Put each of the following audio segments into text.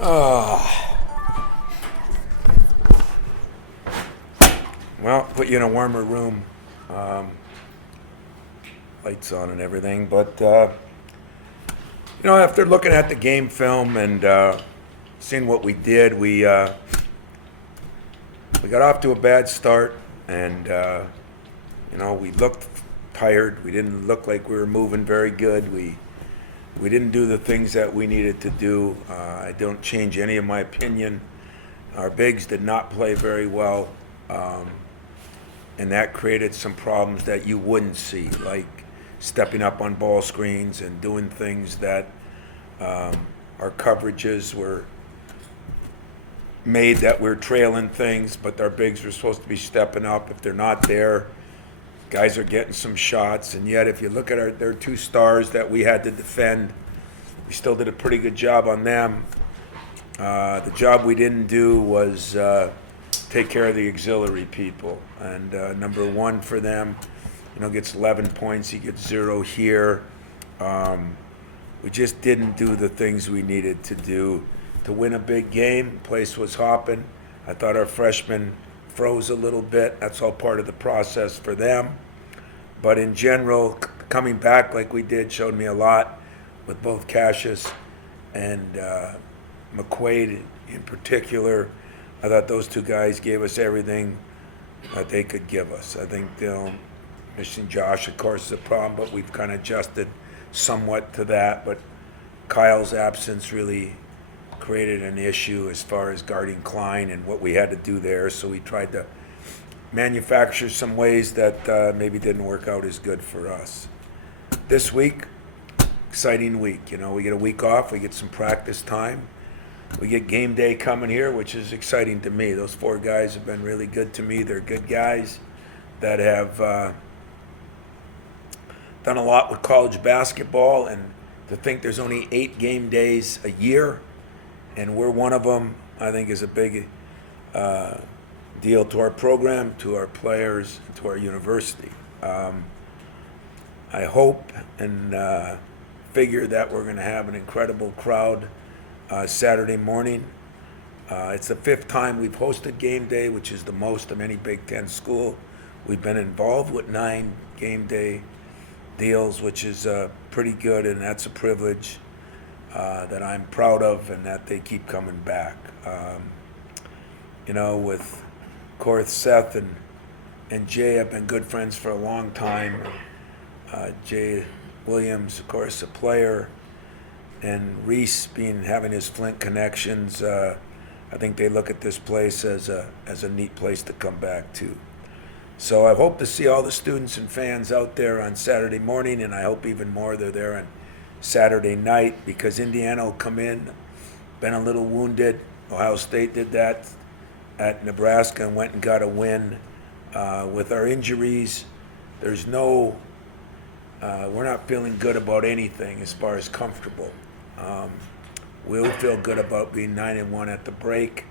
Well, put you in a warmer room, lights on and everything. But after looking at the game film and seeing what we did, we got off to a bad start, and we looked tired. We didn't look like we were moving very good. We didn't do the things that we needed to do. I don't change any of my opinion. Our bigs did not play very well. And that created some problems that you wouldn't see, like stepping up on ball screens and doing things that our coverages were made that we're trailing things, but our bigs are supposed to be stepping up. If they're not there, guys are getting some shots, and yet if you look at their two stars that we had to defend, we still did a pretty good job on them. The job we didn't do was take care of the auxiliary people. And number one for them, gets 11 points. He gets 0 here. We just didn't do the things we needed to do to win a big game. The place was hopping. I thought our freshmen froze a little bit. That's all part of the process for them. But in general, coming back like we did showed me a lot with both Cassius and McQuaid in particular. I thought those two guys gave us everything that they could give us. I think, missing Josh, of course, is a problem, but we've kind of adjusted somewhat to that. But Kyle's absence really created an issue as far as guarding Klein and what we had to do there. So we tried to manufacture some ways that maybe didn't work out as good for us. This week, exciting week. We get a week off. We get some practice time. We get game day coming here, which is exciting to me. Those 4 guys have been really good to me. They're good guys that have done a lot with college basketball, and to think there's only 8 game days a year, and we're one of them, I think is a big deal to our program, to our players, to our university. I hope and figure that we're going to have an incredible crowd Saturday morning. It's the 5th time we've hosted game day, which is the most of any Big Ten school. We've been involved with 9 game day deals, which is pretty good, and that's a privilege that I'm proud of, and that they keep coming back. With Korth, Seth, and Jay have been good friends for a long time. Jay Williams, of course, a player, and Reese having his Flint connections. I think they look at this place as a neat place to come back to. So I hope to see all the students and fans out there on Saturday morning, and I hope even more they're there on Saturday night, because Indiana will come in, been a little wounded. Ohio State did that at Nebraska and went and got a win. With our injuries, we're not feeling good about anything as far as comfortable. We'll feel good about being 9-1 at the break.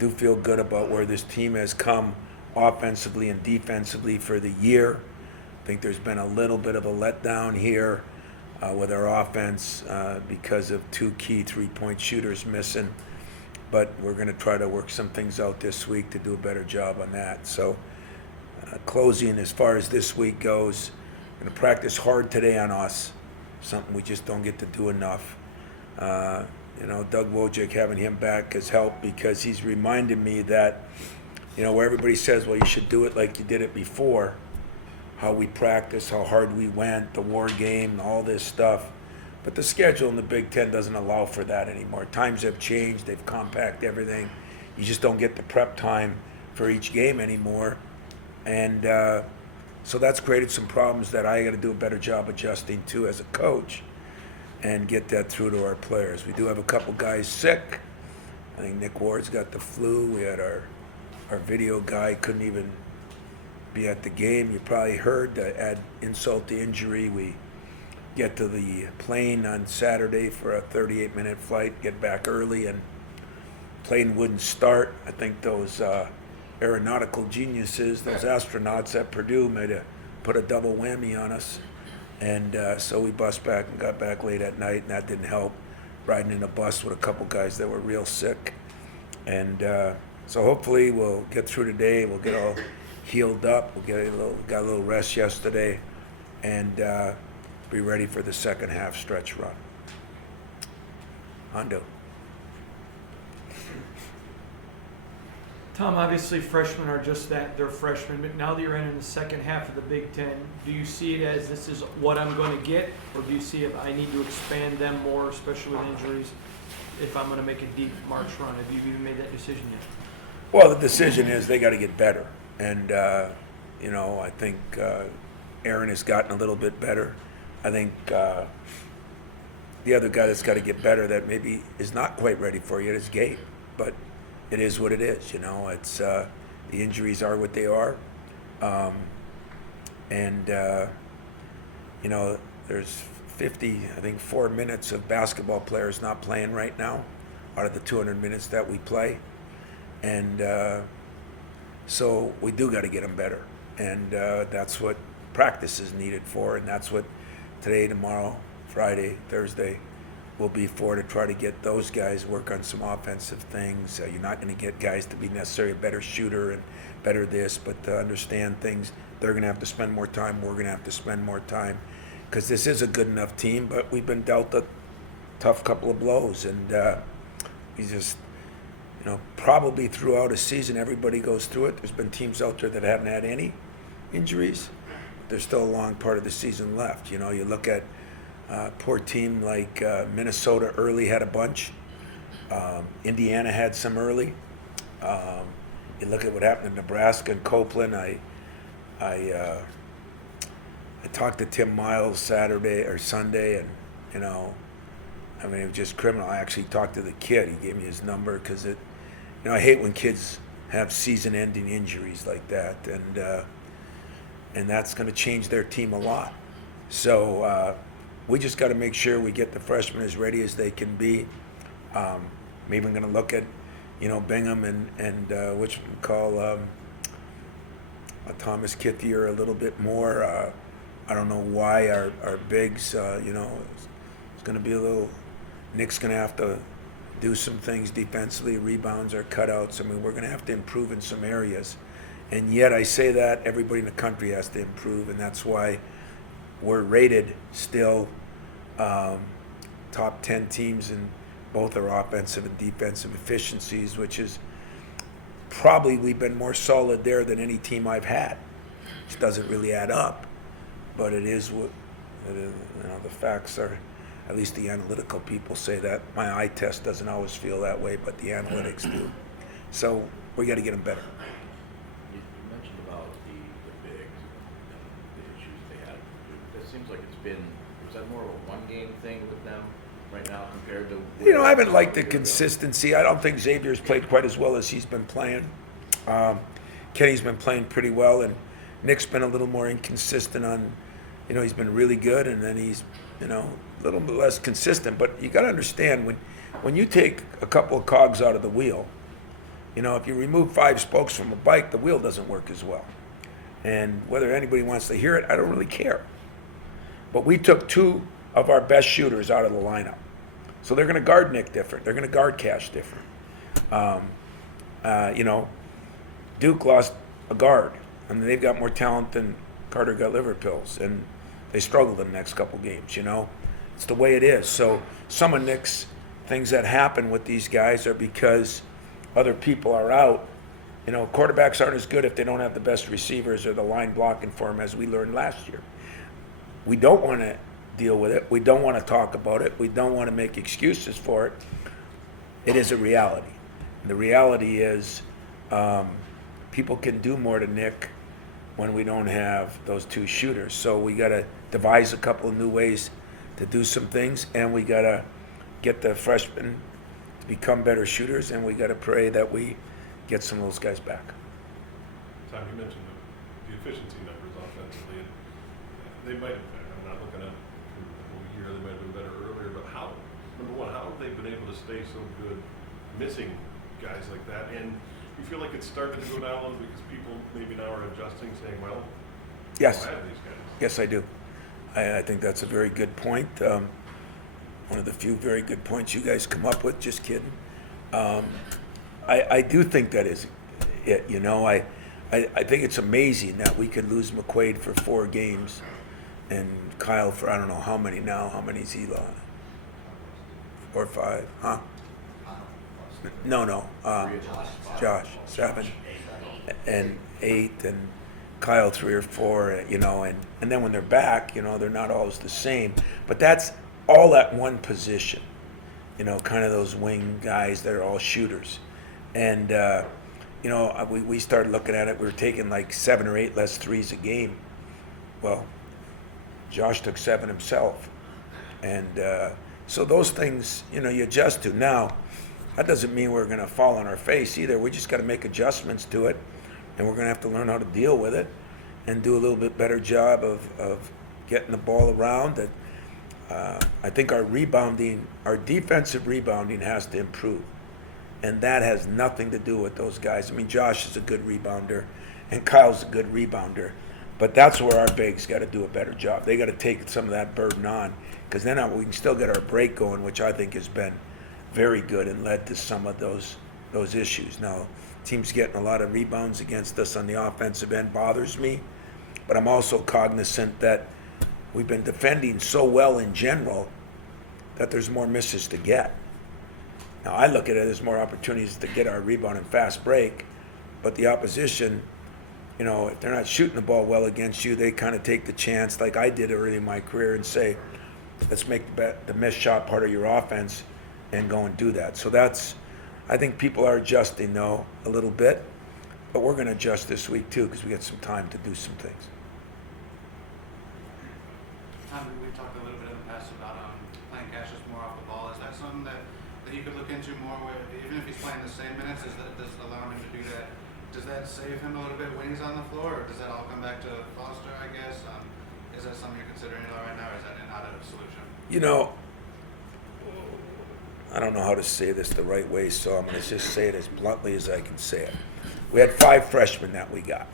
Do feel good about where this team has come offensively and defensively for the year. I think there's been a little bit of a letdown here with our offense because of 2 key 3-point shooters missing. But we're going to try to work some things out this week to do a better job on that. So closing, as far as this week goes, I'm going to practice hard today on us, something we just don't get to do enough. Doug Wojcik, having him back has helped, because he's reminded me that, where everybody says, well, you should do it like you did it before, how we practice, how hard we went, the war game, all this stuff. But the schedule in the Big Ten doesn't allow for that anymore. Times have changed. They've compacted everything. You just don't get the prep time for each game anymore. And so that's created some problems that I got to do a better job adjusting to as a coach and get that through to our players. We do have a couple guys sick. I think Nick Ward's got the flu. We had our video guy couldn't even be at the game. You probably heard, to add insult to injury, we get to the plane on Saturday for a 38-minute flight, get back early, and plane wouldn't start. I think those aeronautical geniuses, those astronauts at Purdue, put a double whammy on us. And so we bust back and got back late at night, and that didn't help. riding in a bus with a couple guys that were real sick. And so hopefully we'll get through today. We'll get all healed up. Got a little rest yesterday, and be ready for the second half stretch run. Hondo. Tom, obviously freshmen are just that, they're freshmen, but now that you're in the second half of the Big Ten, do you see it as this is what I'm going to get, or do you see if I need to expand them more, especially with injuries, if I'm going to make a deep March run? Have you even made that decision yet? Well, the decision is they got to get better, and I think Aaron has gotten a little bit better. I think the other guy that's got to get better that maybe is not quite ready for it is Gabe, but it is what it is. It's the injuries are what they are, there's 4 minutes of basketball players not playing right now out of the 200 minutes that we play, and so we do got to get them better, and that's what practice is needed for, and that's what today, tomorrow, Friday, Thursday will be for, to try to get those guys work on some offensive things. You're not going to get guys to be necessarily a better shooter and better this, but to understand things, they're going to have to spend more time. We're going to have to spend more time, because this is a good enough team, but we've been dealt a tough couple of blows, and we just, probably throughout a season, everybody goes through it. There's been teams out there that haven't had any injuries. There's still a long part of the season left. You look at poor team like Minnesota early had a bunch. Indiana had some early. You look at what happened in Nebraska and Copeland. I talked to Tim Miles Saturday or Sunday, and it was just criminal. I actually talked to the kid. He gave me his number because I hate when kids have season-ending injuries like that, and that's going to change their team a lot. So we just got to make sure we get the freshmen as ready as they can be. Maybe I'm going to look at, Bingham and which we call Thomas Kithier a little bit more. I don't know why our bigs, it's going to be a little. Nick's going to have to do some things defensively. Rebounds or cutouts. We're going to have to improve in some areas. And yet I say that everybody in the country has to improve, and that's why we're rated still top 10 teams in both our offensive and defensive efficiencies, which is probably we've been more solid there than any team I've had. Which doesn't really add up, but it is what it is. The facts are, at least the analytical people say that. My eye test doesn't always feel that way, but the analytics do. So we got to get them better. You mentioned about the bigs and the issues they had. It seems like was that more of a one-game thing with them right now compared to? I haven't liked the consistency. I don't think Xavier's played quite as well as he's been playing. Kenny's been playing pretty well, and Nick's been a little more inconsistent on, he's been really good, and then he's, a little bit less consistent. But you got to understand, when you take a couple of cogs out of the wheel, if you remove 5 spokes from a bike, the wheel doesn't work as well. And whether anybody wants to hear it, I don't really care. But we took 2 of our best shooters out of the lineup. So they're going to guard Nick different. They're going to guard Cash different. Duke lost a guard. They've got more talent than Carter got liver pills. And they struggled in the next couple games, It's the way it is. So some of Nick's things that happen with these guys are because other people are out. Quarterbacks aren't as good if they don't have the best receivers or the line blocking for them, as we learned last year. We don't want to deal with it. We don't want to talk about it. We don't want to make excuses for it. It is a reality. And the reality is people can do more to Nick when we don't have those 2 shooters. So we got to devise a couple of new ways to do some things, and we got to get the freshmen to become better shooters, and we got to pray that we get some of those guys back. Tom, you mentioned the efficiency numbers offensively, and they might have been. I'm not looking at the whole year. They might have been better earlier, but number one, how have they been able to stay so good missing guys like that? And you feel like it's starting to go down a little because people maybe now are adjusting, saying, well, yes, I have these guys. Yes, I do. I think that's a very good point. one of the few very good points you guys come up with. Just kidding. I do think that is it. You know, I think it's amazing that we could lose McQuaid for 4 games, and Kyle for I don't know how many now. How many is he lost? 4 or 5? Huh? No. Josh 7 and 8 and Kyle 3 or 4. You know, and then when they're back, you know, they're not always the same. But that's all at one position. You know, kind of those wing guys that are all shooters. And, you know, we started looking at it. We were taking like 7 or 8 less threes a game. Well, Josh took 7 himself. And so those things, you know, you adjust to. Now, that doesn't mean we're going to fall on our face either. We just got to make adjustments to it. And we're going to have to learn how to deal with it and do a little bit better job of getting the ball around. That I think our defensive rebounding has to improve. And that has nothing to do with those guys. I mean, Josh is a good rebounder, and Kyle's a good rebounder. But that's where our bigs got to do a better job. They got to take some of that burden on, because then we can still get our break going, which I think has been very good and led to some of those issues. Now, teams getting a lot of rebounds against us on the offensive end bothers me, but I'm also cognizant that we've been defending so well in general that there's more misses to get. Now, I look at it as more opportunities to get our rebound and fast break, but the opposition, you know, if they're not shooting the ball well against you, they kind of take the chance, like I did early in my career, and say, let's make the missed shot part of your offense and go and do that. So I think people are adjusting, though, a little bit, but we're going to adjust this week, too, because we got some time to do some things. We talked a little bit in the past about playing Cassius more off the ball. Is that something that you could look into more, where even if he's playing the same minutes, does allowing him to do that, does that save him a little bit when he's on the floor, or does that all come back to Foster, I guess? Is that something you're considering right now, or is that not a solution? You know, I don't know how to say this the right way, so I'm going to just say it as bluntly as I can say it. We had 5 freshmen that we got.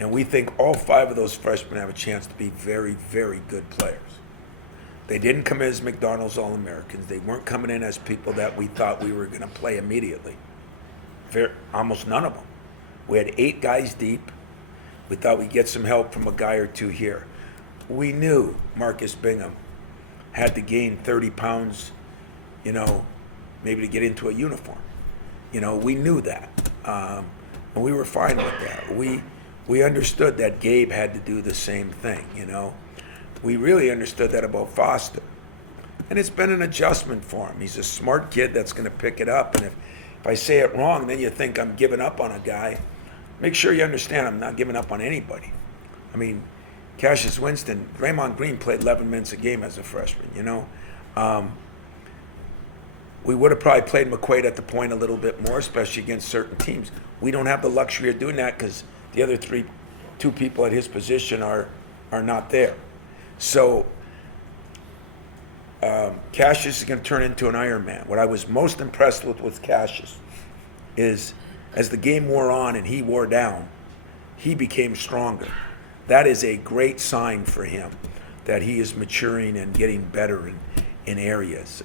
And we think all 5 of those freshmen have a chance to be very, very good players. They didn't come in as McDonald's All-Americans. They weren't coming in as people that we thought we were going to play immediately. Almost none of them. We had 8 guys deep. We thought we'd get some help from a guy or 2 here. We knew Marcus Bingham had to gain 30 pounds, you know, maybe to get into a uniform. You know, we knew that. And we were fine with that. We understood that Gabe had to do the same thing, you know. We really understood that about Foster. And it's been an adjustment for him. He's a smart kid that's going to pick it up. And if I say it wrong, then you think I'm giving up on a guy. Make sure you understand I'm not giving up on anybody. I mean, Cassius Winston, Draymond Green played 11 minutes a game as a freshman, you know. We would have probably played McQuaid at the point a little bit more, especially against certain teams. We don't have the luxury of doing that because the other 2 people at his position are not there. So Cassius is going to turn into an Iron Man. What I was most impressed with Cassius is as the game wore on and he wore down, he became stronger. That is a great sign for him, that he is maturing and getting better in areas.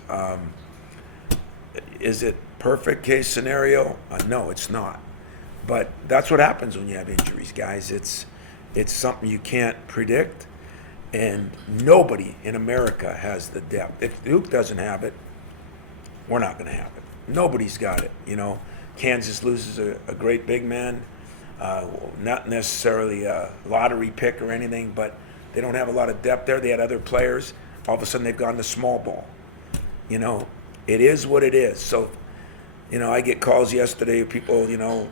Is it perfect case scenario? No, it's not. But that's what happens when you have injuries, guys. It's something you can't predict. And nobody in America has the depth. If Duke doesn't have it, we're not going to have it. Nobody's got it. You know, Kansas loses a great big man, not necessarily a lottery pick or anything, but they don't have a lot of depth there. They had other players. All of a sudden, they've gone to small ball. You know, it is what it is. So, you know, I get calls yesterday of people, you know,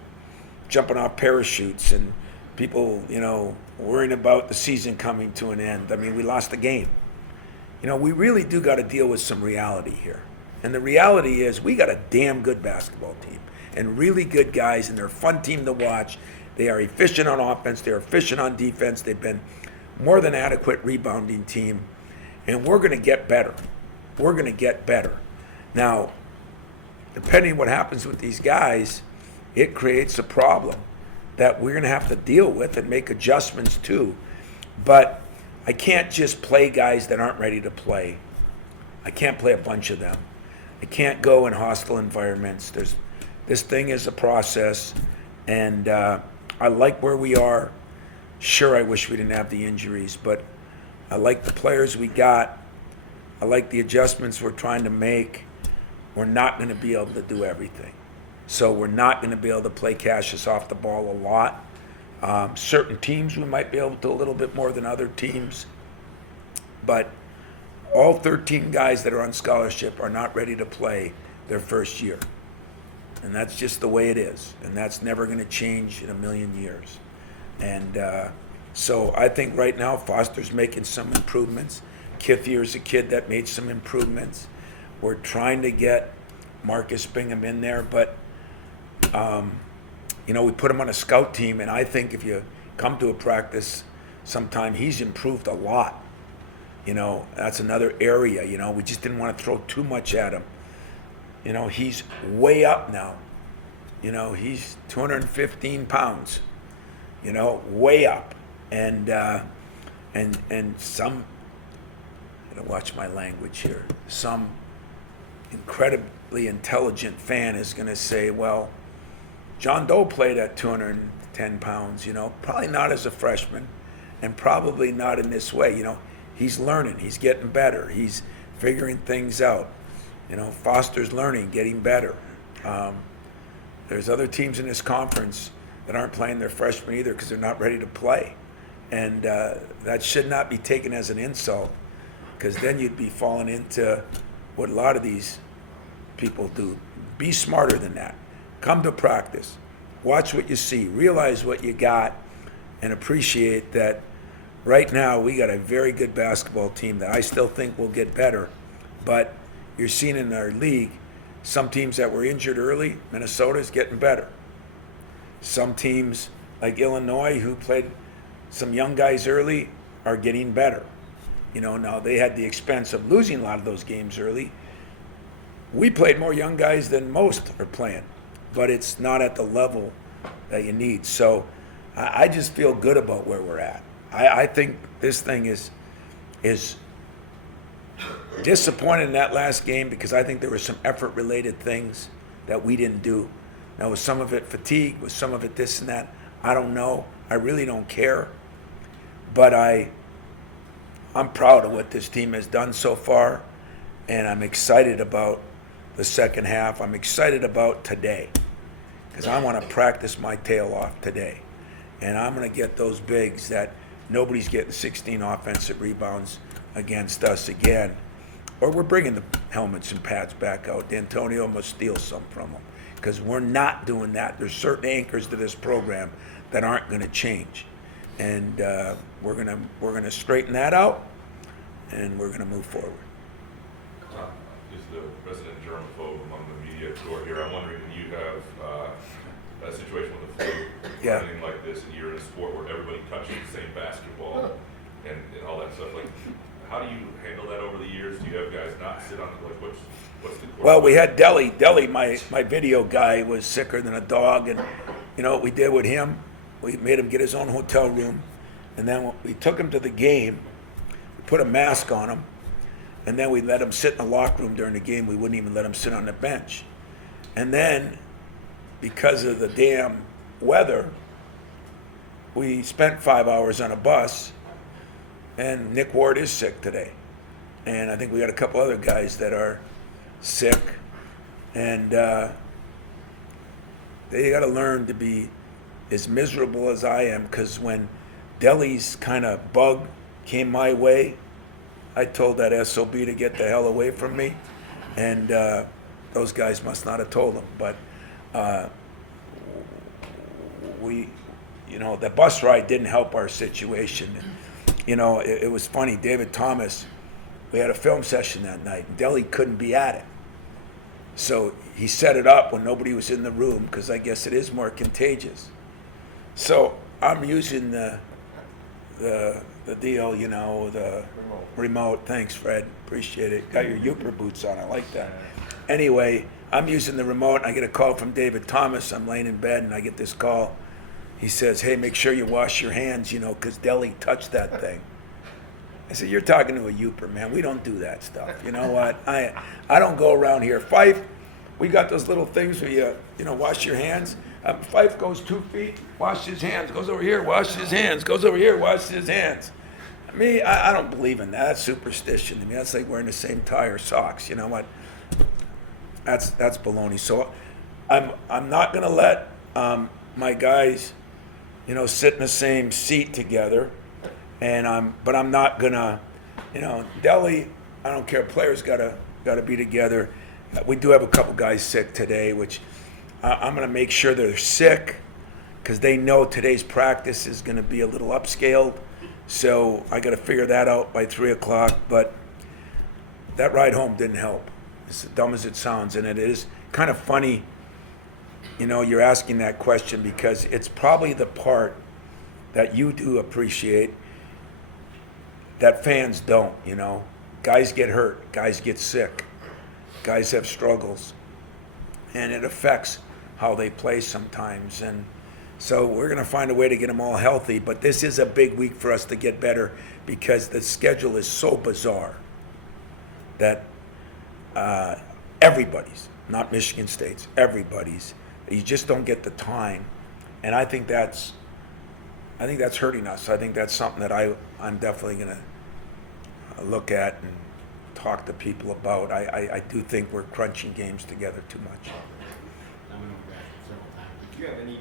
jumping off parachutes and people, you know, worrying about the season coming to an end. I mean, we lost the game. You know, we really do got to deal with some reality here. And the reality is we got a damn good basketball team and really good guys, and they're a fun team to watch. They are efficient on offense. They're efficient on defense. They've been more than adequate rebounding team. And we're going to get better. We're going to get better. Now, depending on what happens with these guys, it creates a problem that we're going to have to deal with and make adjustments to. But I can't just play guys that aren't ready to play. I can't play a bunch of them. I can't go in hostile environments. This thing is a process, and I like where we are. Sure, I wish we didn't have the injuries, but I like the players we got. I like the adjustments we're trying to make. We're not going to be able to do everything. So we're not going to be able to play Cassius off the ball a lot. Certain teams we might be able to a little bit more than other teams. But all 13 guys that are on scholarship are not ready to play their first year. And that's just the way it is. And that's never going to change in a million years. And so I think right now Foster's making some improvements. Kithier's a kid that made some improvements. We're trying to get Marcus Bingham in there, but we put him on a scout team, and I think if you come to a practice sometime, he's improved a lot. That's another area, we just didn't want to throw too much at him. He's way up now. He's 215 pounds, way up. And some, I gotta watch my language here, some incredibly intelligent fan is going to say, well, John Doe played at 210 pounds, probably not as a freshman and probably not in this way. He's learning, he's getting better, he's figuring things out. Foster's learning, getting better. There's other teams in this conference that aren't playing their freshmen either because they're not ready to play. And that should not be taken as an insult, because then you'd be falling into what a lot of these people do. Be smarter than that. Come to practice. Watch what you see. Realize what you got and appreciate that right now we got a very good basketball team that I still think will get better. But you're seeing in our league some teams that were injured early. Minnesota's getting better. Some teams like Illinois, who played some young guys early, are getting better. Now they had the expense of losing a lot of those games early. We played more young guys than most are playing, but it's not at the level that you need. So I just feel good about where we're at. I think this thing is disappointed in that last game because I think there were some effort-related things that we didn't do. Now, was some of it fatigue? Was some of it this and that? I don't know. I really don't care. But I'm proud of what this team has done so far, and I'm excited about the second half. I'm excited about today because I want to practice my tail off today. And I'm going to get those bigs that nobody's getting 16 offensive rebounds against us again. Or we're bringing the helmets and pads back out. D'Antonio must steal some from them because we're not doing that. There's certain anchors to this program that aren't going to change. And we're gonna straighten that out, and we're gonna move forward. Is the resident germaphobe among the media tour here? I'm wondering, do you have a situation with the flu or anything like this, and you're in a sport where everybody touches the same basketball and all that stuff? Like, how do you handle that over the years? Do you have guys not sit on what's the court? Well, we had Deli. Deli, my video guy, was sicker than a dog, and you know what we did with him? We made him get his own hotel room, and then we took him to the game. We put a mask on him, and then we let him sit in the locker room during the game. We wouldn't even let him sit on the bench. And then, because of the damn weather, we spent 5 hours on a bus, and Nick Ward is sick today. And I think we got a couple other guys that are sick, and they got to learn to be as miserable as I am, because when Deli's kind of bug came my way, I told that SOB to get the hell away from me, and those guys must not have told him. But the bus ride didn't help our situation. It was funny. David Thomas, we had a film session that night, and Deli couldn't be at it. So he set it up when nobody was in the room, because I guess it is more contagious. So I'm using the deal, the remote. Thanks, Fred. Appreciate it. Got your Uper boots on. I like that. Anyway, I'm using the remote. I get a call from David Thomas. I'm laying in bed, and I get this call. He says, hey, make sure you wash your hands, because Deli touched that thing. I said, you're talking to a Youper, man. We don't do that stuff. You know what? I don't go around here. Fife, we got those little things where you know, wash your hands. Fife goes 2 feet, washes his hands, goes over here, washes his hands, goes over here, washes his hands. Me, I don't believe in that. That's superstition to me. That's like wearing the same tie or socks. You know what? That's baloney. So I'm not gonna let my guys, you know, sit in the same seat together, but I'm not gonna, you know, Delhi. I don't care. Players gotta be together. We do have a couple guys sick today, which I'm gonna make sure they're sick because they know today's practice is gonna be a little upscaled. So I got to figure that out by 3 o'clock. But that ride home didn't help. As dumb as it sounds, and it is kind of funny. You know, you're asking that question because it's probably the part that you do appreciate that fans don't. You know, guys get hurt, guys get sick, guys have struggles, and it affects how they play sometimes. And so we're going to find a way to get them all healthy, but this is a big week for us to get better because the schedule is so bizarre that everybody's, not Michigan State's, everybody's, you just don't get the time. And I think that's hurting us. I think that's something that I'm definitely going to look at and talk to people about. I do think we're crunching games together too much. I'm going to go back several times. Do you have any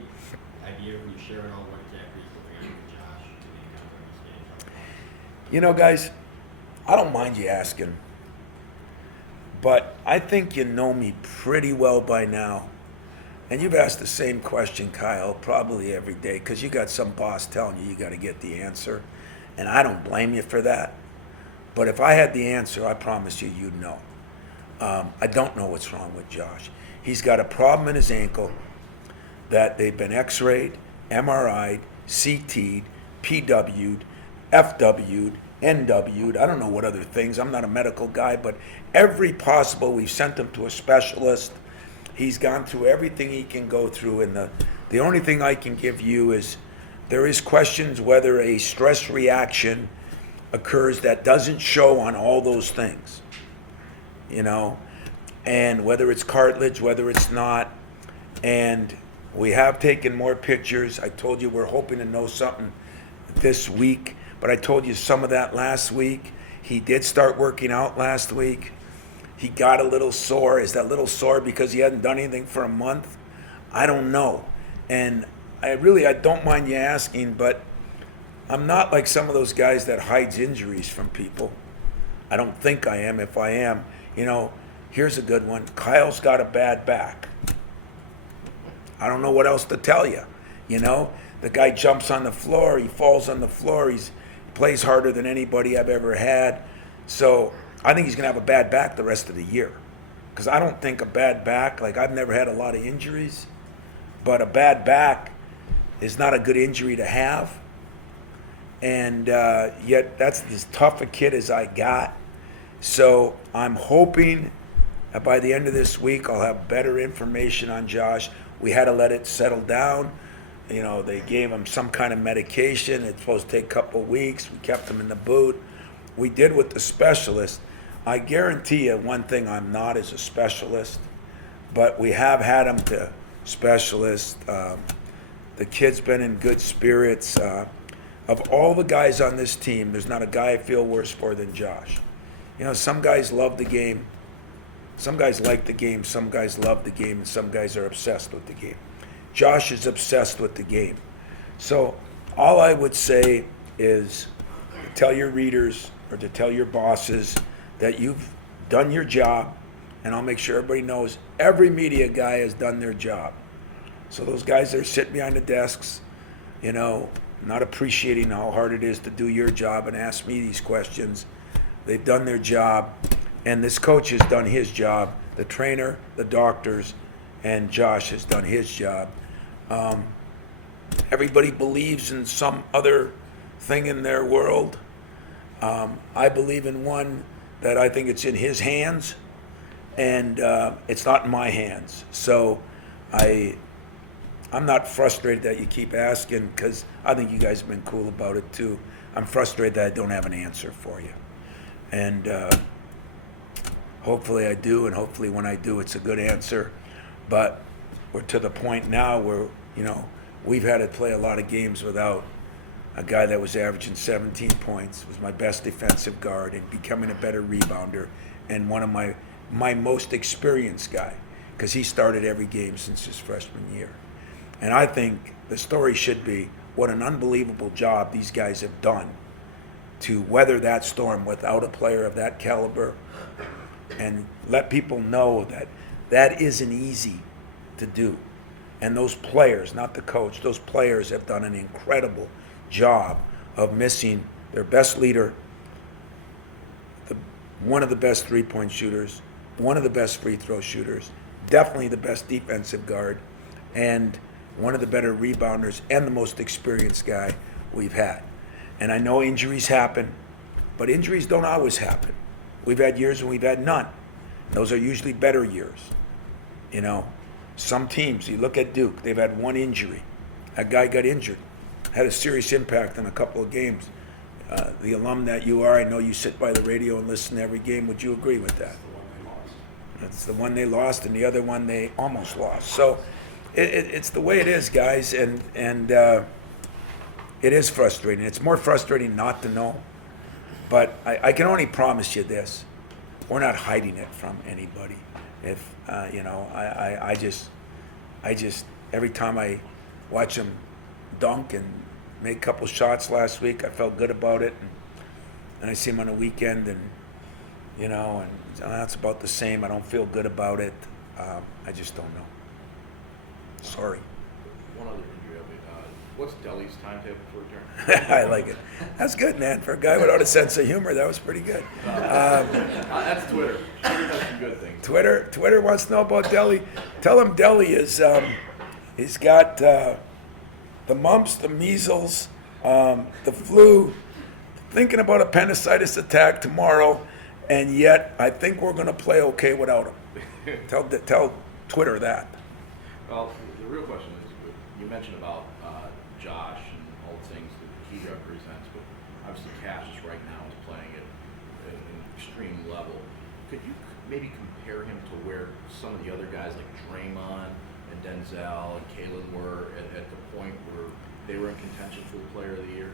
idea when you share it all what exactly is going on with Josh to make out of these games? You know, guys, I don't mind you asking, but I think you know me pretty well by now. And you've asked the same question, Kyle, probably every day, because you got some boss telling you got to get the answer. And I don't blame you for that. But if I had the answer, I promise you, you'd know. I don't know what's wrong with Josh. He's got a problem in his ankle that they've been x-rayed, MRI'd, CT'd, PW'd, FW'd, NW'd, I don't know what other things. I'm not a medical guy, but every possible, we've sent him to a specialist. He's gone through everything he can go through, and the only thing I can give you is there is questions whether a stress reaction occurs that doesn't show on all those things, you know, and whether it's cartilage, whether it's not. And we have taken more pictures. I told you we're hoping to know something this week, but I told you some of that last week. He did start working out last week. He got a little sore. Is that little sore because he hadn't done anything for a month? I don't know. And I don't mind you asking, but I'm not like some of those guys that hides injuries from people. I don't think I am. If I am, you know, here's a good one. Kyle's got a bad back. I don't know what else to tell you. You know, the guy jumps on the floor, he falls on the floor, he plays harder than anybody I've ever had. So I think he's going to have a bad back the rest of the year. Because I don't think a bad back, like I've never had a lot of injuries, but a bad back is not a good injury to have. And yet that's as tough a kid as I got. So I'm hoping that by the end of this week I'll have better information on Josh. We had to let it settle down. You know, they gave him some kind of medication. It's supposed to take a couple of weeks. We kept him in the boot. We did with the specialist. I guarantee you one thing, I'm not as a specialist, but we have had him to specialist. The kid's been in good spirits. Of all the guys on this team, there's not a guy I feel worse for than Josh. You know, some guys love the game. Some guys like the game, some guys love the game, and some guys are obsessed with the game. Josh is obsessed with the game. So all I would say is tell your readers or to tell your bosses that you've done your job, and I'll make sure everybody knows every media guy has done their job. So those guys that are sitting behind the desks, you know, not appreciating how hard it is to do your job and ask me these questions, they've done their job. And this coach has done his job, the trainer, the doctors, and Josh has done his job. Everybody believes in some other thing in their world. I believe in one that I think it's in his hands, and it's not in my hands. So I'm not frustrated that you keep asking, because I think you guys have been cool about it too. I'm frustrated that I don't have an answer for you. And hopefully I do, and hopefully when I do, it's a good answer. But we're to the point now where, we've had to play a lot of games without a guy that was averaging 17 points, was my best defensive guard, and becoming a better rebounder, and one of my most experienced guy, because he started every game since his freshman year. And I think the story should be what an unbelievable job these guys have done to weather that storm without a player of that caliber, and let people know that that isn't easy to do. And those players, not the coach, those players have done an incredible job of missing their best leader, one of the best three-point shooters, one of the best free throw shooters, definitely the best defensive guard, and one of the better rebounders and the most experienced guy we've had. And I know injuries happen, but injuries don't always happen. We've had years when we've had none. Those are usually better years. Some teams, you look at Duke, they've had one injury. That guy got injured, had a serious impact on a couple of games. The alum that you are, I know you sit by the radio and listen to every game. Would you agree with that? That's the one they lost, and the other one they almost lost. So it's the way it is, guys, and it is frustrating. It's more frustrating not to know, but I can only promise you this: we're not hiding it from anybody. If I just every time I watch him dunk and make a couple shots last week, I felt good about it, and I see him on the weekend, and that's about the same. I don't feel good about it. I just don't know. Sorry. One other injury of it. What's Delhi's timetable for return? I like it. That's good, man. For a guy without a sense of humor, that was pretty good. That's Twitter. Twitter does some good things. Twitter wants to know about Delhi. Tell him Delhi is he's got the mumps, the measles, the flu, thinking about appendicitis attack tomorrow, and yet I think we're going to play okay without him. Tell Twitter that. Well, the real question is, you mentioned about Josh and all the things that he represents, but obviously Cassius right now is playing at an extreme level. Could you maybe compare him to where some of the other guys like Draymond and Denzel and Kalen were at the point where they were in contention for the Player of the Year?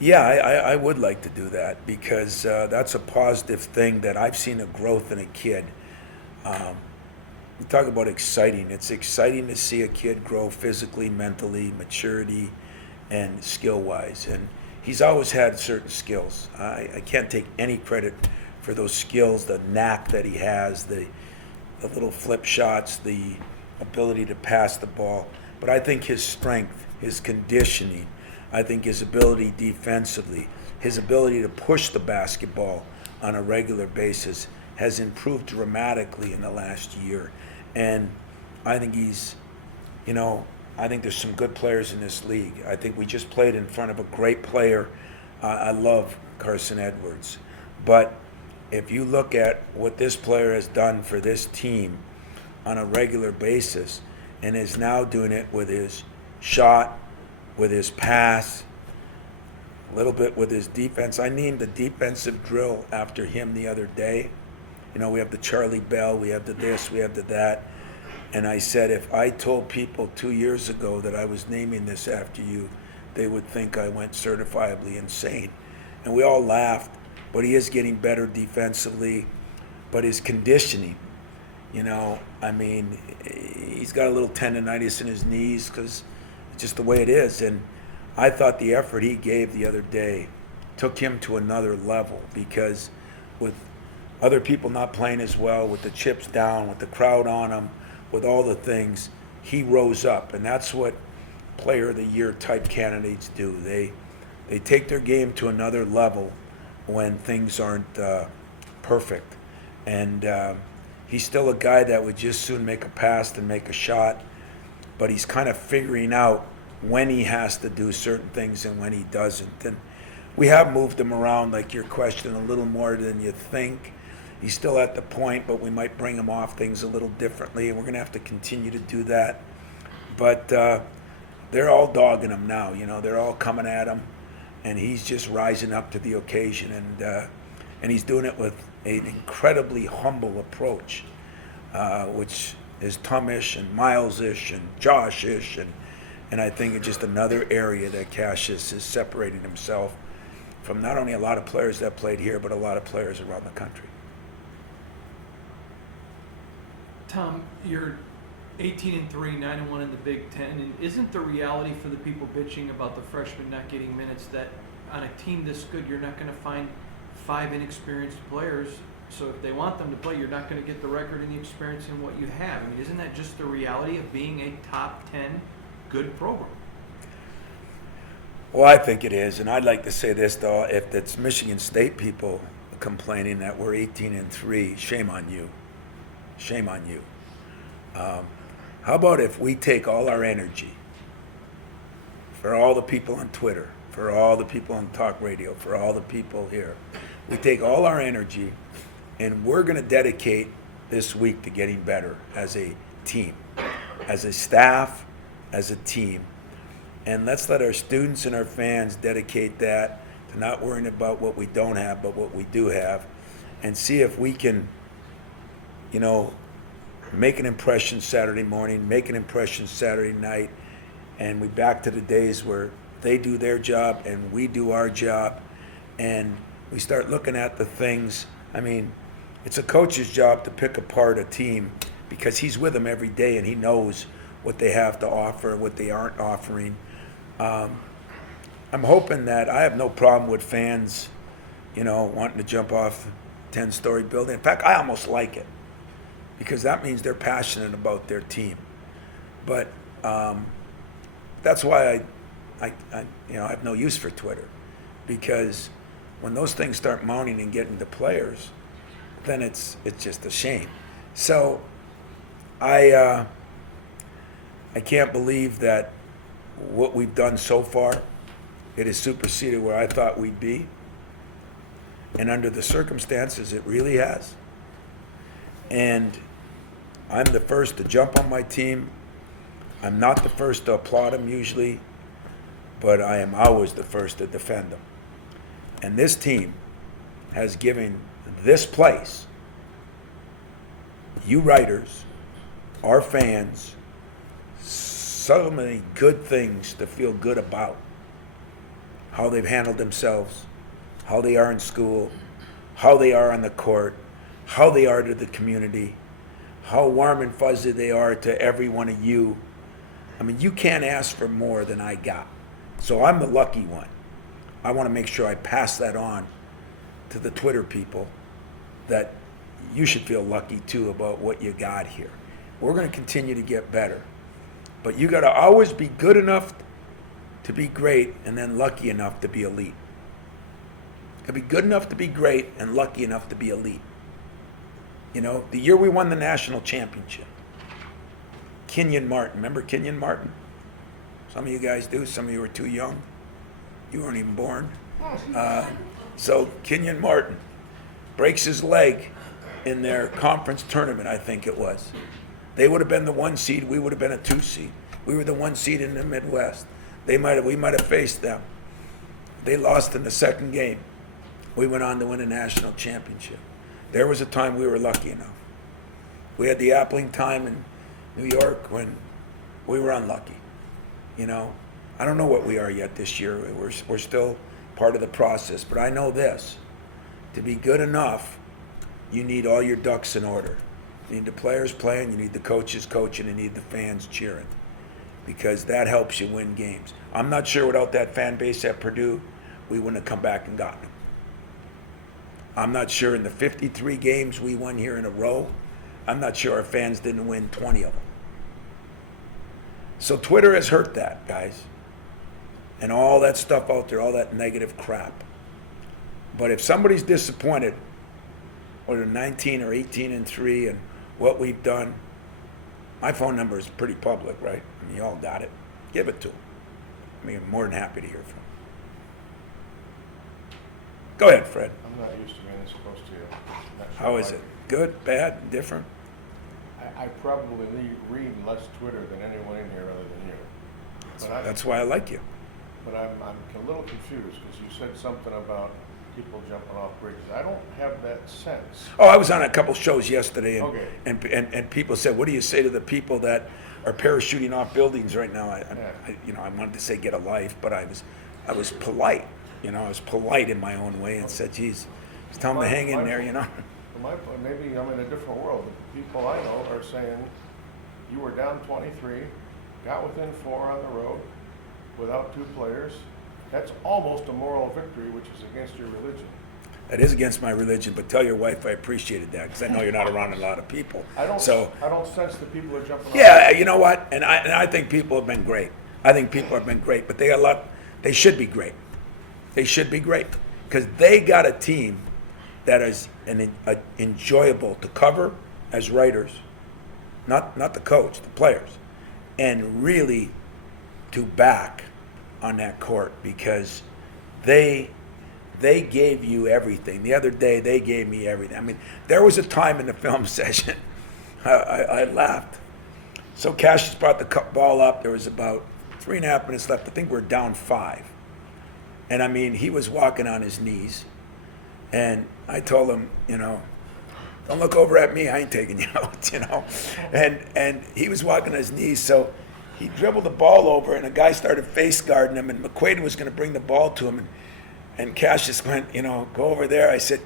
Yeah, I would like to do that, because that's a positive thing that I've seen a growth in a kid. You talk about exciting. It's exciting to see a kid grow physically, mentally, maturity, and skill-wise. And he's always had certain skills. I can't take any credit for those skills, the knack that he has, the little flip shots, the ability to pass the ball. But I think his strength, his conditioning, I think his ability defensively, his ability to push the basketball on a regular basis has improved dramatically in the last year. And I think I think there's some good players in this league. I think we just played in front of a great player. I love Carson Edwards. But if you look at what this player has done for this team on a regular basis, and is now doing it with his shot, with his pass, a little bit with his defense. I named the defensive drill after him the other day. We have the Charlie Bell, we have the this, we have the that. And I said, if I told people 2 years ago that I was naming this after you, they would think I went certifiably insane. And we all laughed, but he is getting better defensively. But his conditioning, he's got a little tendonitis in his knees because it's just the way it is. And I thought the effort he gave the other day took him to another level, because with other people not playing as well, with the chips down, with the crowd on him, with all the things, he rose up. And that's what Player of the Year type candidates do. They take their game to another level when things aren't perfect. And he's still a guy that would just soon make a pass than make a shot, but he's kind of figuring out when he has to do certain things and when he doesn't. And we have moved him around, like your question, a little more than you think. He's still at the point, but we might bring him off things a little differently, and we're going to have to continue to do that. But they're all dogging him now. They're all coming at him. and he's just rising up to the occasion, and he's doing it with an incredibly humble approach, which is Tom-ish and Miles-ish and Josh-ish, and I think it's just another area that Cassius is separating himself from not only a lot of players that played here, but a lot of players around the country. Tom, you're 18-3, 9-1 in the Big Ten, and isn't the reality for the people bitching about the freshmen not getting minutes that on a team this good, you're not going to find 5 inexperienced players? So if they want them to play, you're not going to get the record and the experience in what you have. I mean, isn't that just the reality of being a top 10 good program? Well, I think it is, and I'd like to say this, though. If it's Michigan State people complaining that we're 18-3, shame on you. Shame on you. How about if we take all our energy, for all the people on Twitter, for all the people on talk radio, for all the people here, we take all our energy and we're going to dedicate this week to getting better as a team, as a staff, as a team. And let's let our students and our fans dedicate that to not worrying about what we don't have, but what we do have, and see if we can, make an impression Saturday morning, make an impression Saturday night, and we back to the days where they do their job and we do our job, and we start looking at the things. I mean, it's a coach's job to pick apart a team because he's with them every day and he knows what they have to offer, what they aren't offering. I'm hoping that I have no problem with fans, wanting to jump off a 10-story building. In fact, I almost like it because that means they're passionate about their team. But that's why I have no use for Twitter, because when those things start mounting and getting to players, then it's just a shame. So I can't believe that what we've done so far, it has superseded where I thought we'd be. And under the circumstances, it really has. And I'm the first to jump on my team. I'm not the first to applaud them usually, but I am always the first to defend them. And this team has given this place, you writers, our fans, so many good things to feel good about. How they've handled themselves, how they are in school, how they are on the court, how they are to the community, how warm and fuzzy they are to every one of you. I mean, you can't ask for more than I got. So I'm the lucky one. I want to make sure I pass that on to the Twitter people, that you should feel lucky too about what you got here. We're going to continue to get better. But you got to always be good enough to be great and then lucky enough to be elite. You got to be good enough to be great and lucky enough to be elite. The year we won the national championship, Kenyon Martin. Remember Kenyon Martin? Some of you guys do. Some of you were too young. You weren't even born. So Kenyon Martin breaks his leg in their conference tournament, I think it was. They would have been the 1 seed. We would have been a 2 seed. We were the 1 seed in the Midwest. We might have faced them. They lost in the second game. We went on to win a national championship. There was a time we were lucky enough. We had the Appling time in New York when we were unlucky. I don't know what we are yet this year. We're still part of the process. But I know this. To be good enough, you need all your ducks in order. You need the players playing, you need the coaches coaching, and you need the fans cheering, because that helps you win games. I'm not sure without that fan base at Purdue, we wouldn't have come back and gotten them. I'm not sure in the 53 games we won here in a row, I'm not sure our fans didn't win 20 of them. So Twitter has hurt that, guys. And all that stuff out there, all that negative crap. But if somebody's disappointed, whether 19 or 18-3 and what we've done, my phone number is pretty public, right? I mean, you all got it. Give it to them. I'm more than happy to hear from them. Go ahead, Fred. I'm not used to being this close to you. Not sure How is why. it? Good, bad, different? I probably read less Twitter than anyone in here other than you. But That's why I like you. but I'm a little confused, because you said something about people jumping off bridges. I don't have that sense. Oh, I was on a couple shows yesterday, and, Okay. and people said, what do you say to the people that are parachuting off buildings right now? I wanted to say get a life, but I was polite. I was polite in my own way and said, geez, just tell them to hang in there, From my point, maybe I'm in a different world. The people I know are saying, you were down 23, got within 4 on the road without 2 players. That's almost a moral victory, which is against your religion. That is against my religion, but tell your wife I appreciated that, because I know you're not around a lot of people. I don't So, sense that people are jumping off. yeah, you know what? And I think people have been great. I think people have been great, but they should be great. They should be great, because they got a team that is enjoyable to cover as writers, not the coach, the players, and really to back on that court, because they gave you everything. The other day, they gave me everything. I mean, there was a time in the film session, I laughed. So Cassius brought the ball up. There was about 3.5 minutes left. I think we're down 5. And I mean, he was walking on his knees. And I told him, don't look over at me. I ain't taking you out, And he was walking on his knees. So he dribbled the ball over, and a guy started face guarding him, and McQuaid was going to bring the ball to him. And Cassius went, go over there. I said,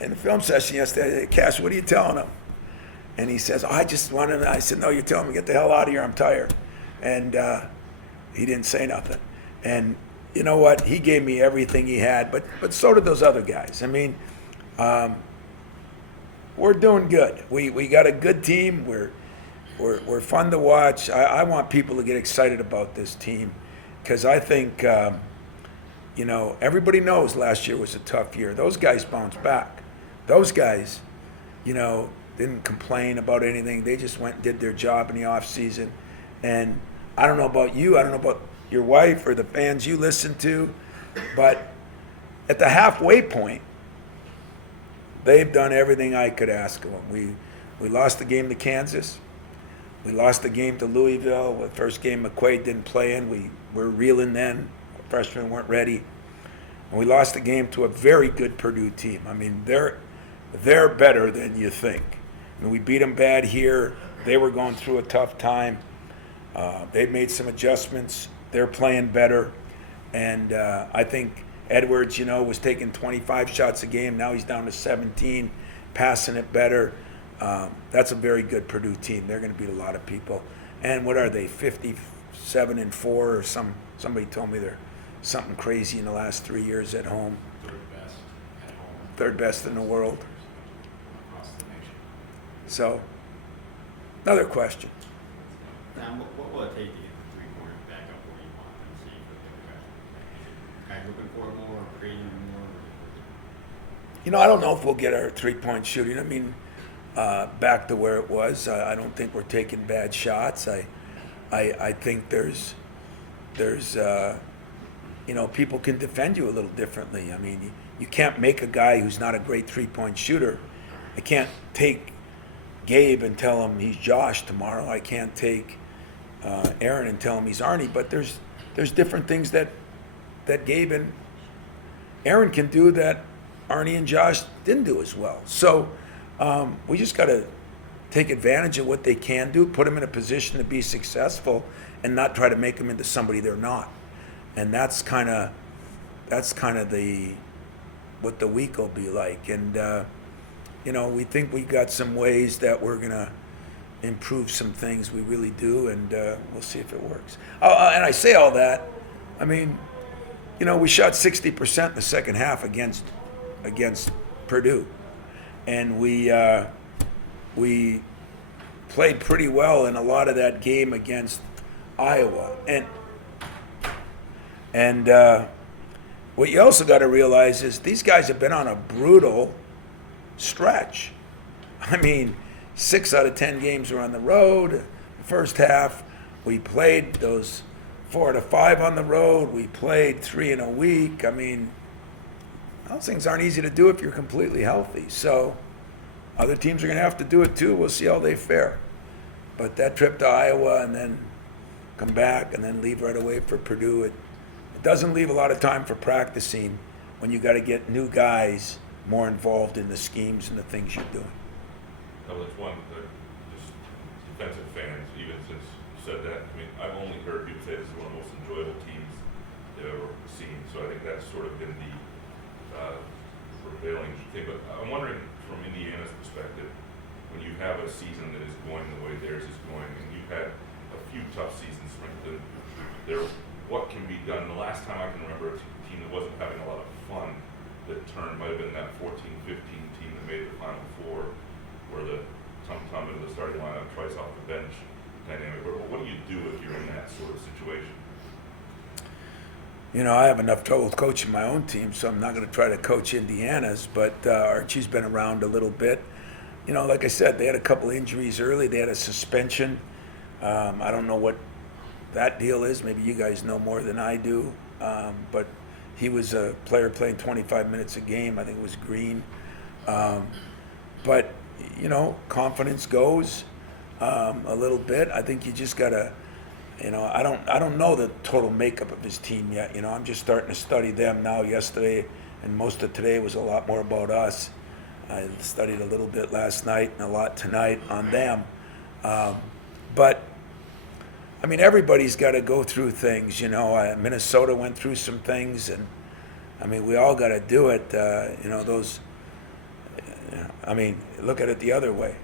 in the film session yesterday, I said, Cash, what are you telling him? And he says, I just wanted to, I said, no, you're telling me, get the hell out of here, I'm tired. And he didn't say nothing. And you know what? He gave me everything he had, but so did those other guys. I mean, we're doing good. We got a good team. We're fun to watch. I want people to get excited about this team, because I think, everybody knows last year was a tough year. Those guys bounced back. Those guys, didn't complain about anything. They just went and did their job in the off season. And I don't know about you. I don't know about your wife or the fans you listen to, but at the halfway point, they've done everything I could ask of them. We lost the game to Kansas. We lost the game to Louisville. The first game McQuaid didn't play in. We were reeling then. Freshmen weren't ready. And we lost the game to a very good Purdue team. I mean, they're better than you think. I mean, we beat them bad here. They were going through a tough time. They've made some adjustments. They're playing better. And I think Edwards, was taking 25 shots a game. Now he's down to 17, passing it better. That's a very good Purdue team. They're going to beat a lot of people. And what are they, 57-4 or somebody told me they're something crazy in the last 3 years at home. Third best at home. Third best in the world. Across the nation. So, another question. Tom, what will it take to get the 3-pointers back up where you want them to see for the other guys? Guys looking for it more, or creating more? I don't know if we'll get our 3-point shooting. I mean, back to where it was. I don't think we're taking bad shots. I think there's people can defend you a little differently. I mean, you can't make a guy who's not a great 3-point shooter. I can't take Gabe and tell him he's Josh tomorrow. I can't take Aaron and tell him he's Arnie. But there's different things that Gabe and Aaron can do that Arnie and Josh didn't do as well. So we just got to take advantage of what they can do, put them in a position to be successful, and not try to make them into somebody they're not. And that's kind of what the week will be like. And we think we got some ways that we're gonna improve some things. We really do, and we'll see if it works. And I say all that. I mean, we shot 60% in the second half against Purdue, and we played pretty well in a lot of that game against Iowa. And what you also got to realize is these guys have been on a brutal stretch. I mean, 6 out of 10 games were on the road. The first half, we played those 4 out of 5 on the road. We played 3 in a week. I mean, those things aren't easy to do if you're completely healthy. So other teams are going to have to do it too. We'll see how they fare. But that trip to Iowa and then come back and then leave right away for Purdue, it doesn't leave a lot of time for practicing when you got to get new guys more involved in the schemes and the things you're doing. No, that's one, just defensive fans, even since you said that, I mean, I've only heard people say this is one of the most enjoyable teams they've ever seen, so I think that's sort of been the prevailing thing. But I'm wondering, from Indiana's perspective, when you have a season that is going the way theirs is going, and you've had a few tough seasons sprinkled in there, what can be done? The last time I can remember a team that wasn't having a lot of fun that turned might have been that 14-15 team that made the Final Four, where the tum-tum into the starting lineup, twice off the bench dynamic. What do you do if you're in that sort of situation? You know, I have enough trouble coaching my own team, so I'm not going to try to coach Indiana's, but Archie's been around a little bit. You know, like I said, they had a couple injuries early. They had a suspension. I don't know what that deal is. Maybe you guys know more than I do. But he was a player playing 25 minutes a game. I think it was Green. But, you know, confidence goes a little bit. I think you just got to, you know, I don't know the total makeup of his team yet. You know, I'm just starting to study them now. Yesterday and most of today was a lot more about us. I studied a little bit last night and a lot tonight on them. But, I mean, everybody's got to go through things, you know. Minnesota went through some things, and, I mean, we all got to do it. You know, those, I mean, look at it the other way.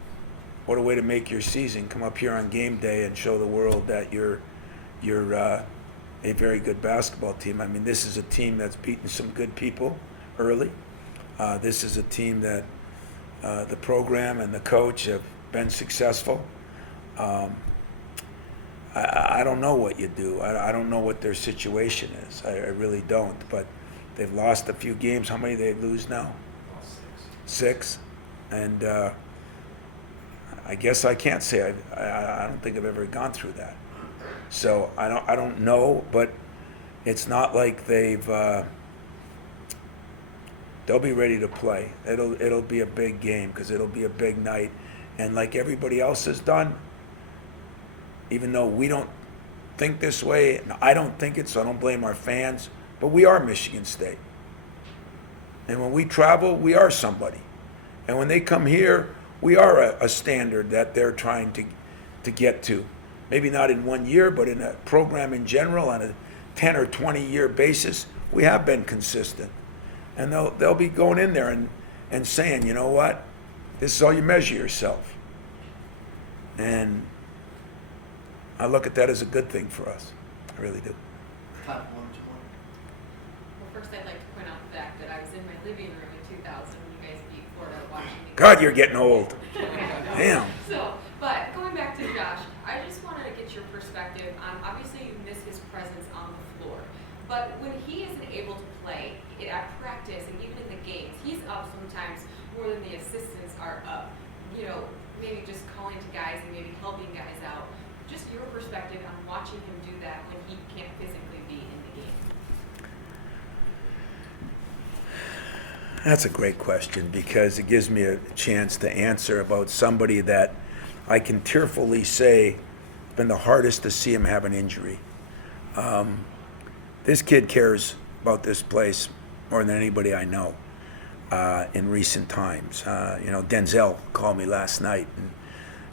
What a way to make your season. Come up here on game day and show the world that you're a very good basketball team. I mean, this is a team that's beaten some good people early. This is a team that the program and the coach have been successful. I don't know what you do. I don't know what their situation is. I really don't. But they've lost a few games. How many they lose now? 6. And I guess I can't say I don't think I've ever gone through that. So I don't know. But it's not like they'll be ready to play. It'll be a big game because it'll be a big night. And like everybody else has done, even though we don't think this way, and I don't think it, so I don't blame our fans, but we are Michigan State. And when we travel, we are somebody. And when they come here, we are a standard that they're trying to get to. Maybe not in 1 year, but in a program in general, on a 10 or 20 year basis, we have been consistent. And they'll be going in there and saying, you know what, this is how you measure yourself. And I look at that as a good thing for us. I really do. Well, First, I'd like to point out the fact that I was in my living room in 2000 when you guys beat Florida watching the God, you're getting old. Damn. So, but going back to Josh, I just wanted to get your perspective on, obviously you miss his presence on the floor, but when he isn't able to play at practice and even in the games, he's up sometimes more than the assistants are up. You know, maybe just calling to guys and maybe helping guys out. Just your perspective on watching him do that when he can't physically be in the game. That's a great question because it gives me a chance to answer about somebody that I can tearfully say it's been the hardest to see him have an injury. This kid cares about this place more than anybody I know in recent times. You know, Denzel called me last night, and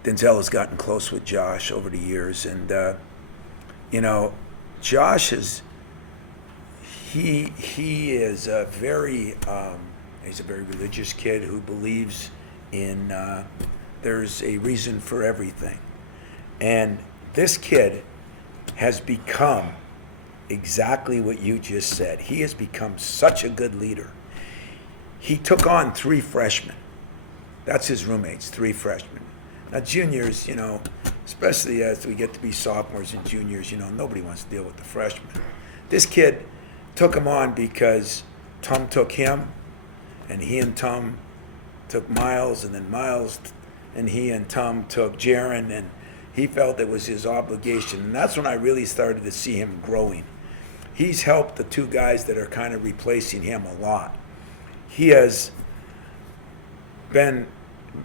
Denzel has gotten close with Josh over the years, and you know, Josh is he is a very he's a very religious kid who believes in there's a reason for everything, and this kid has become exactly what you just said. He has become such a good leader. He took on 3 freshmen. That's his roommates, 3 freshmen. Now, juniors, you know, especially as we get to be sophomores and juniors, you know, nobody wants to deal with the freshmen. This kid took him on because Tom took him, and he and Tom took Miles, and then Miles and he and Tom took Jaron, and he felt it was his obligation. And that's when I really started to see him growing. He's helped the 2 guys that are kind of replacing him a lot. He has been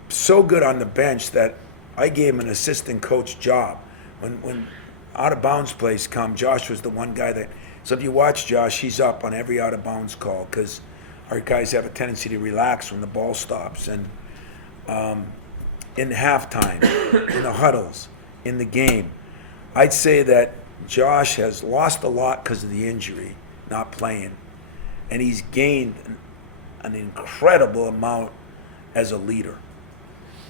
so good on the bench that I gave him an assistant coach job. When out of bounds plays come, Josh was the one guy that So if you watch Josh, he's up on every out of bounds call because our guys have a tendency to relax when the ball stops. And in halftime, in the huddles, in the game, I'd say that Josh has lost a lot because of the injury, not playing, and he's gained an incredible amount as a leader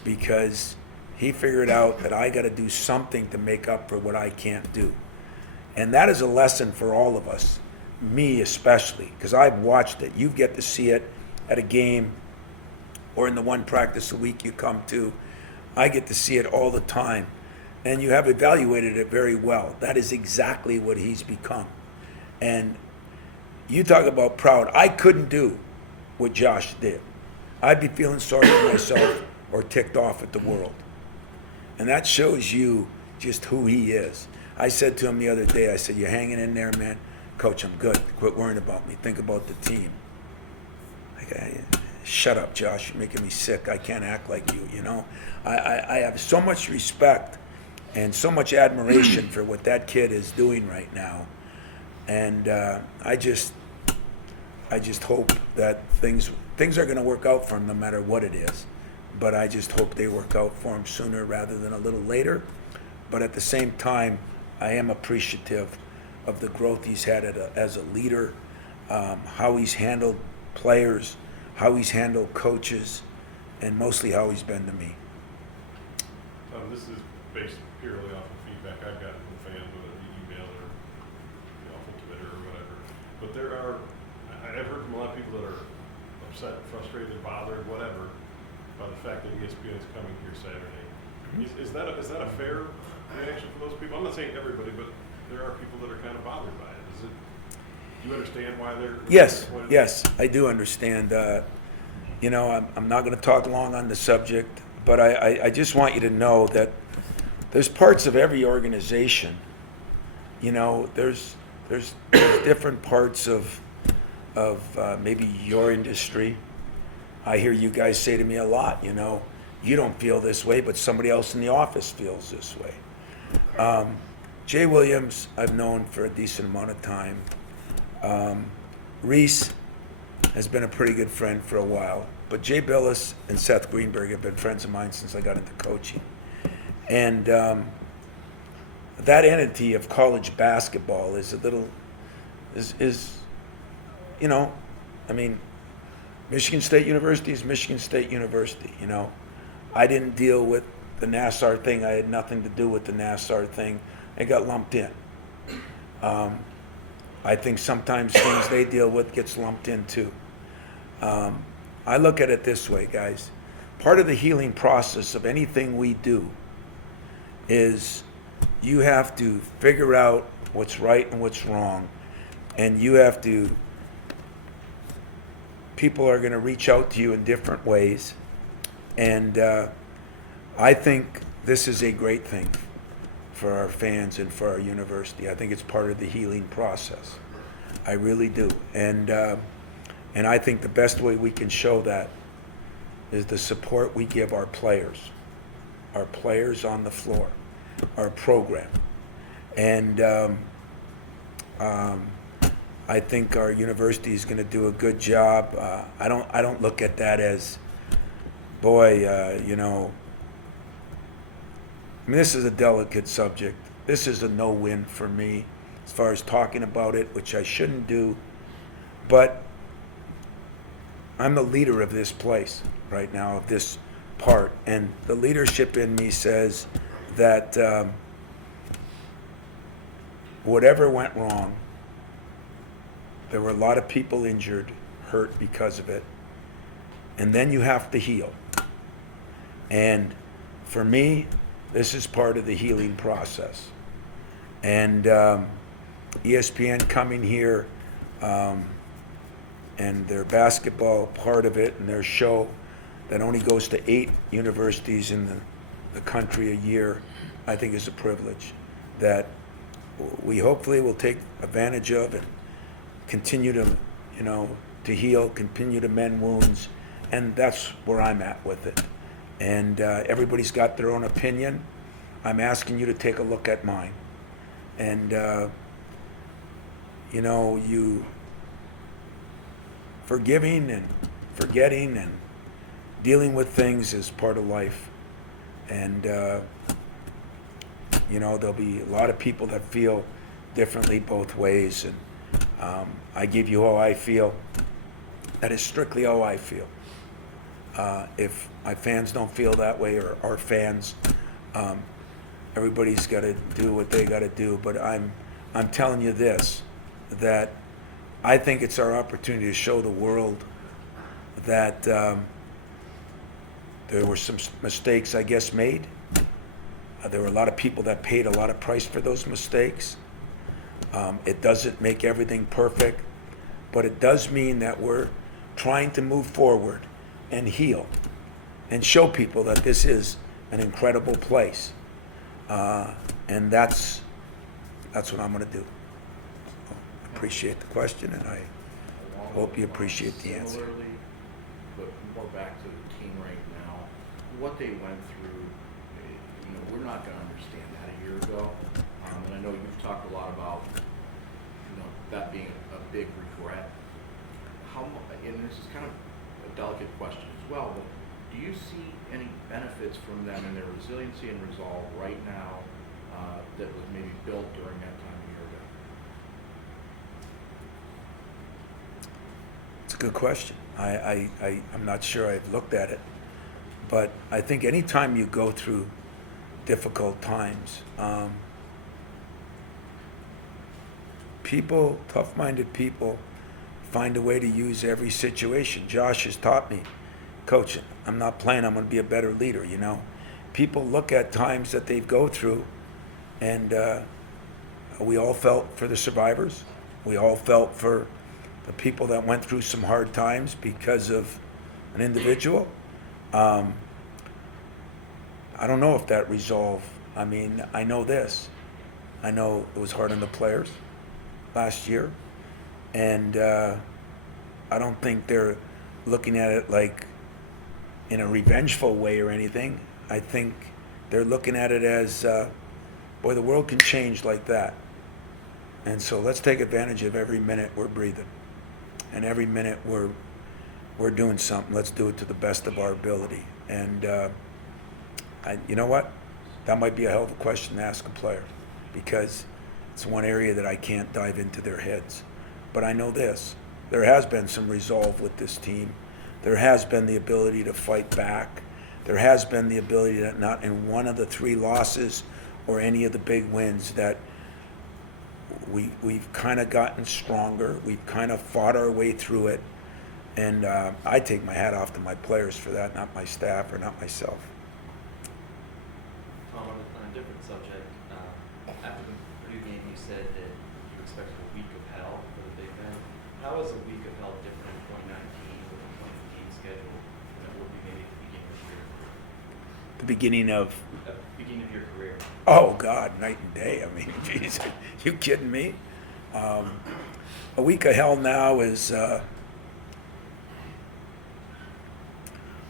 because he figured out that I got to do something to make up for what I can't do. And that is a lesson for all of us, me especially, because I've watched it. You get to see it at a game or in the one practice a week you come to. I get to see it all the time. And you have evaluated it very well. That is exactly what he's become. And you talk about proud. I couldn't do what Josh did. I'd be feeling sorry for myself or ticked off at the world. And that shows you just who he is. I said to him the other day, I said, "You hanging in there, man? Coach, I'm good. Quit worrying about me. Think about the team." Shut up, Josh. You're making me sick. I can't act like you, you know? I have so much respect and so much admiration for what that kid is doing right now. And I just hope that things are going to work out for him no matter what it is. But I just hope they work out for him sooner rather than a little later. But at the same time, I am appreciative of the growth he's had as a leader, how he's handled players, how he's handled coaches, and mostly how he's been to me. This is based purely off of feedback I've gotten from fans, whether it be email or off of Twitter or whatever. But I've heard from a lot of people that are upset, frustrated, bothered, whatever, by the fact that ESPN's coming here Saturday. Is that a fair reaction for those people? I'm not saying everybody, but there are people that are kind of bothered by it. Do you understand why they're disappointed? Yes, I do understand. I'm not going to talk long on the subject, but I just want you to know that there's parts of every organization. There's different parts of maybe your industry. I hear you guys say to me a lot, you don't feel this way, but somebody else in the office feels this way. Jay Williams, I've known for a decent amount of time. Reese has been a pretty good friend for a while, but Jay Billis and Seth Greenberg have been friends of mine since I got into coaching. And that entity of college basketball is Michigan State University is Michigan State University, I didn't deal with the Nassar thing. I had nothing to do with the Nassar thing. It got lumped in. I think sometimes things they deal with gets lumped in too. I look at it this way, guys. Part of the healing process of anything we do is you have to figure out what's right and what's wrong, and people are going to reach out to you in different ways, and I think this is a great thing for our fans and for our university. I think it's part of the healing process. I really do. And I think the best way we can show that is the support we give our players on the floor, our program. And I think our university is going to do a good job. I don't look at that as, this is a delicate subject. This is a no-win for me as far as talking about it, which I shouldn't do. But I'm the leader of this place right now, of this part. And the leadership in me says that whatever went wrong, there were a lot of people injured, hurt because of it. And then you have to heal. And for me, this is part of the healing process. And ESPN coming here and their basketball part of it and their show that only goes to 8 universities in the country a year, I think is a privilege that we hopefully will take advantage of and continue to heal, continue to mend wounds, and that's where I'm at with it. And everybody's got their own opinion. I'm asking you to take a look at mine. And, you forgiving and forgetting and dealing with things is part of life. And, there'll be a lot of people that feel differently both ways. And I give you how I feel. That is strictly how I feel. If my fans don't feel that way, or our fans, everybody's got to do what they got to do. But I'm telling you this, that I think it's our opportunity to show the world that there were some mistakes, I guess, made. There were a lot of people that paid a lot of price for those mistakes. It doesn't make everything perfect, but it does mean that we're trying to move forward and heal and show people that this is an incredible place. And that's what I'm going to do. Appreciate the question, and I hope you appreciate the answer. Similarly, but more back to the team right now, what they went through, we're not going to understand that a year ago. And I know you've talked a lot about, that being a big regret. And this is kind of a delicate question as well, but do you see any benefits from them in their resiliency and resolve right now that was maybe built during that time a year ago? It's a good question. I'm not sure I've looked at it, but I think anytime you go through difficult times, tough-minded people, find a way to use every situation. Josh has taught me, coach, I'm not playing, I'm going to be a better leader, People look at times that they go through, and we all felt for the survivors. We all felt for the people that went through some hard times because of an individual. I don't know if that resolved. I know this. I know it was hard on the players last year, and I don't think they're looking at it like in a revengeful way or anything. I think they're looking at it as, boy, the world can change like that. And so let's take advantage of every minute we're breathing, and every minute we're doing something. Let's do it to the best of our ability. And you know what? That might be a hell of a question to ask a player, because it's one area that I can't dive into their heads. But I know this. There has been some resolve with this team. There has been the ability to fight back. There has been the ability that not in one of the 3 losses or any of the big wins that we've kind of gotten stronger. We've kind of fought our way through it. And I take my hat off to my players for that, not my staff or not myself. Tom, on a different subject, after the Purdue game, you said that you expected a week of hell for the Big Ten. How is a week of hell different in 2019 with a 20-game schedule than it would be maybe at the beginning of your career? The beginning of? Beginning of your career. Oh, God, night and day. Geez, you kidding me? A week of hell now is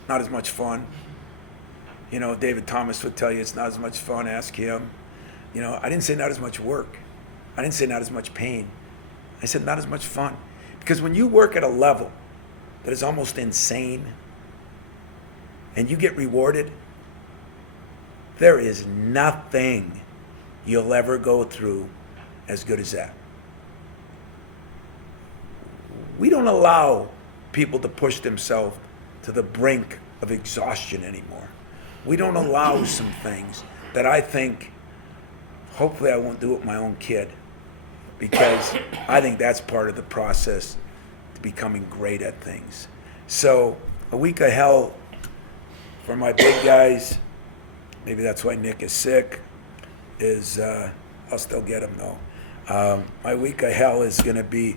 not as much fun. David Thomas would tell you it's not as much fun. Ask him. I didn't say not as much work. I didn't say not as much pain. I said not as much fun. Because when you work at a level that is almost insane and you get rewarded, there is nothing you'll ever go through as good as that. We don't allow people to push themselves to the brink of exhaustion anymore. We don't allow some things that I think, hopefully I won't do with my own kid, because I think that's part of the process to becoming great at things. So a week of hell for my big guys, maybe that's why Nick is sick, is I'll still get him though. My week of hell is going to be,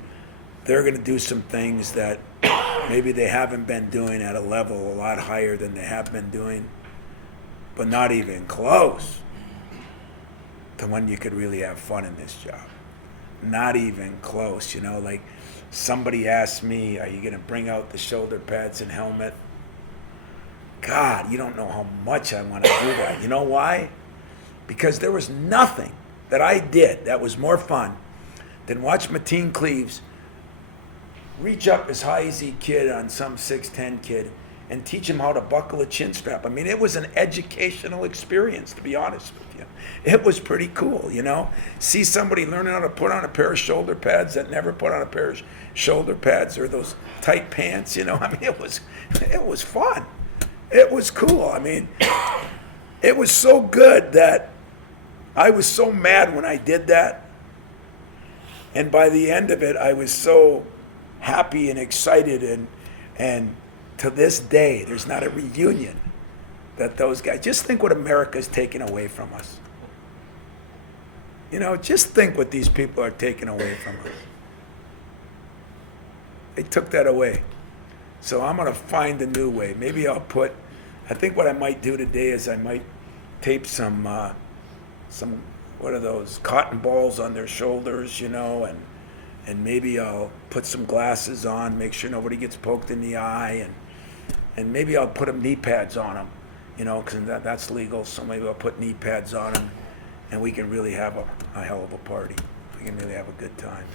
they're going to do some things that maybe they haven't been doing at a level a lot higher than they have been doing, but not even close to when you could really have fun in this job. Not even close, like somebody asked me, are you going to bring out the shoulder pads and helmet? God, you don't know how much I want to do that. You know why? Because there was nothing that I did that was more fun than watch Mateen Cleaves reach up as high as he could on some 6'10" kid and teach him how to buckle a chin strap. I mean, it was an educational experience, to be honest with you. It was pretty cool, you know? See somebody learning how to put on a pair of shoulder pads that never put on a pair of shoulder pads, or those tight pants, you know? I mean, it was fun. It was cool. I mean, it was so good that I was so mad when I did that. And by the end of it, I was so happy and excited, and to this day, there's not a reunion that those guys, just think what America's taken away from us. You know, just think what these people are taking away from us. They took that away. So I'm gonna find a new way. Maybe I think what I might do today is I might tape some, what are those, cotton balls on their shoulders, you know, and maybe I'll put some glasses on, make sure nobody gets poked in the eye, and maybe I'll put them knee pads on them, you know, because that's legal. So maybe I'll put knee pads on them, and we can really have a hell of a party. We can really have a good time.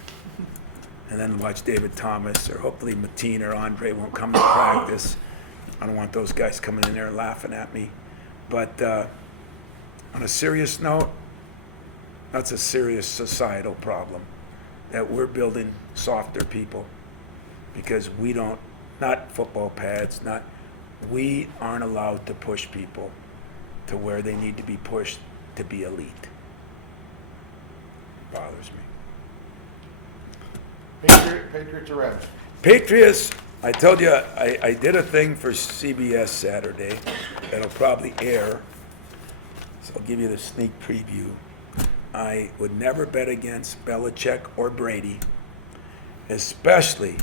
And then watch David Thomas, or hopefully Mateen or Andre won't come to practice. I don't want those guys coming in there laughing at me. But on a serious note, that's a serious societal problem, that we're building softer people because we don't, not football pads, we aren't allowed to push people to where they need to be pushed to be elite. It bothers me. Patriots or Rams? Patriots, I told you, I did a thing for CBS Saturday that'll probably air, so I'll give you the sneak preview. I would never bet against Belichick or Brady, especially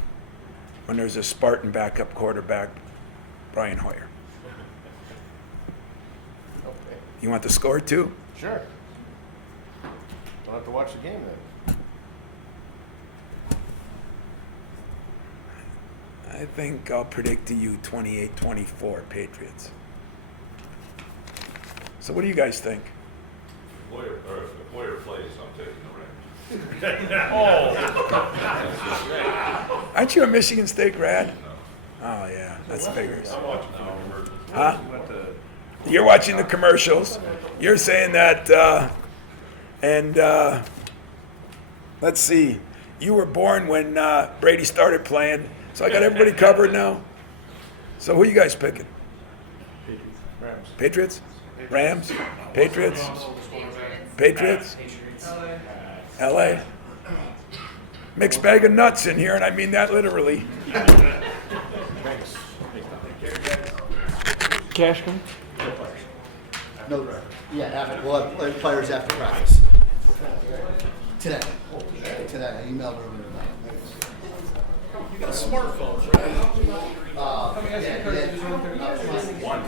when there's a Spartan backup quarterback, Brian Hoyer. Okay, You want the score too? sure. Don't have to watch the game then. I think I'll predict to you 28-24 Patriots. So what do you guys think? If Hoyer plays, I'm taking the Rams. Aren't you a Michigan State grad? No. Oh yeah, that's figures. I'm watching the commercials. Huh? You're watching the commercials. You're saying that, let's see. You were born when Brady started playing, so I got everybody covered now. So who are you guys picking? Rams. Patriots? Rams? Patriots? Patriots? LA? Mixed bag of nuts in here, and I mean that literally. Thanks. Cashman? No, yeah, after, we'll have players after practice. Today. Today, I emailed her. You got smartphones, right? One.